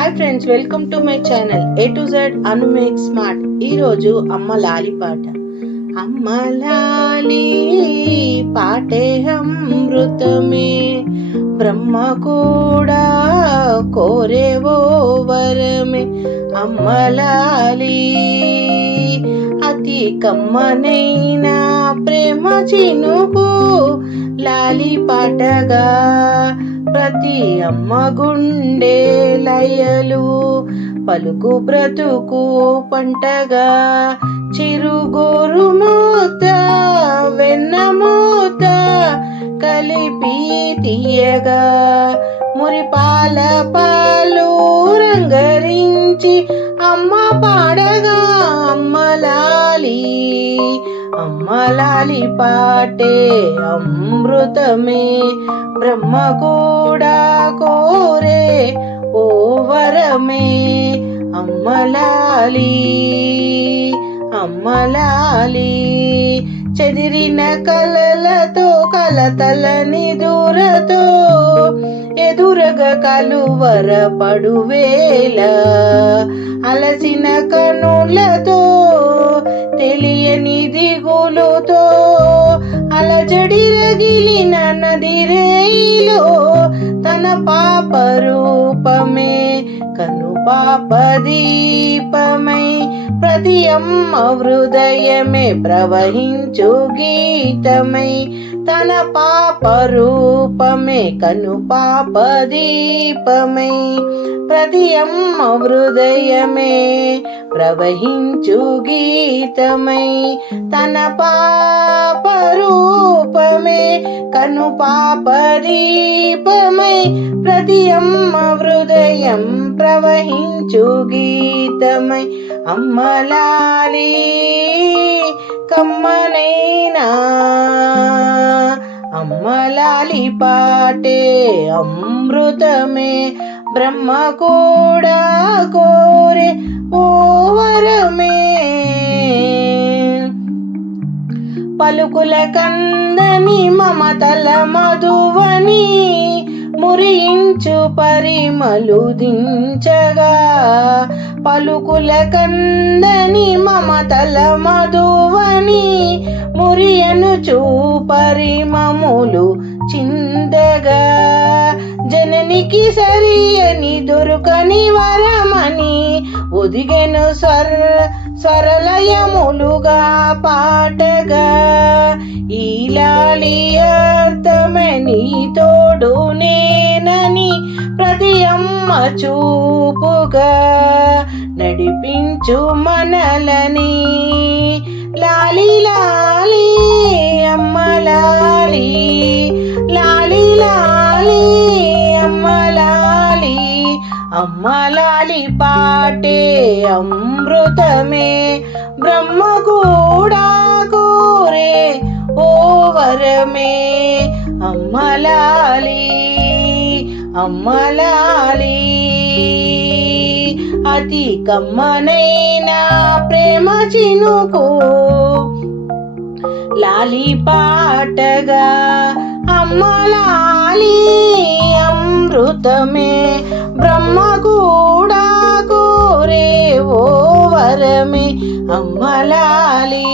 Hi friends, welcome to my channel A to Z Anu make smart. ఈరోజు అమ్మ లాలి పాట. అమ్మ లాలి పాటే అమృతమే, బ్రహ్మ కూడా కోరేవో వరమే. అమ్మ లాలి అతి కమ్మనైన ప్రేమ చినుకు, లాలి పాటగా ప్రతి అమ్మ గుండె లయలు, పలుకు బ్రతుకు పంటగా. చిరుగోరు మూత వెన్న మూత కలిపి తీయగా, మురిపాల పాలు రంగరించి అమ్మ పాడగా. అమ్మ లాలి పాటే అమృతమే, బ్రహ్మ కూడా కోరే ఓ వరమే. అమ్మ లాలి చెదిరిన కలలతో కలతలని దూరతో, ఎదురగా కలువర పడువేళ అలసిన కనులతో, తెలియని దిగులుతో అలజడి రగిలిన నదిరేయిలో, తన పాప రూపమే కను పాప దీపమై, ప్రతి అమ్మ హృదయమే ప్రవహించు గీతమై. తన పాప రూపమే కను పాప దీపమై, ప్రతి అమ్మ హృదయమే ప్రవహించు గీతమై. తన పాప రూపమే కను పాప దీపమై, ప్రతి అమ్మ హృదయం ప్రవహించు గీతమై. అమ్మ లాలి కమ్మనైనా అమ్మ లాలి పాటే అమృతమే, బ్రహ్మ కూడా కోరే ఓ వరమే. పలుకుల కందని మమతల మధువని, మురించు పరిమళు దించగా. పలుకుల కందని మమతల మధువని, మురియను చూపరిమములు చిందగా. జననికి సరియని దొరకని వరమని, ఒదిగెను స్వరలయములుగా పాటగా. ఈ లాలి అర్థమే నీ తోడు నేనని, ప్రతి అమ్మ చూపుగా నడిపించు మనలని. లాలి లాలి అమ్మ లాలి, లాలి లాలి అమ్మ లాలి. అమ్మ లాలి పాటే అమృతమే, బ్రహ్మ కూడా కోరే ఓ వరమే. అమ్మ లాలి అతి కమ్మనైన ప్రేమ చినుకు, లాలి పాటగా. అమ్మ లాలి అమృతమే, బ్రహ్మ కూడా కోరే ఓ వరమే. అమ్మ లాలి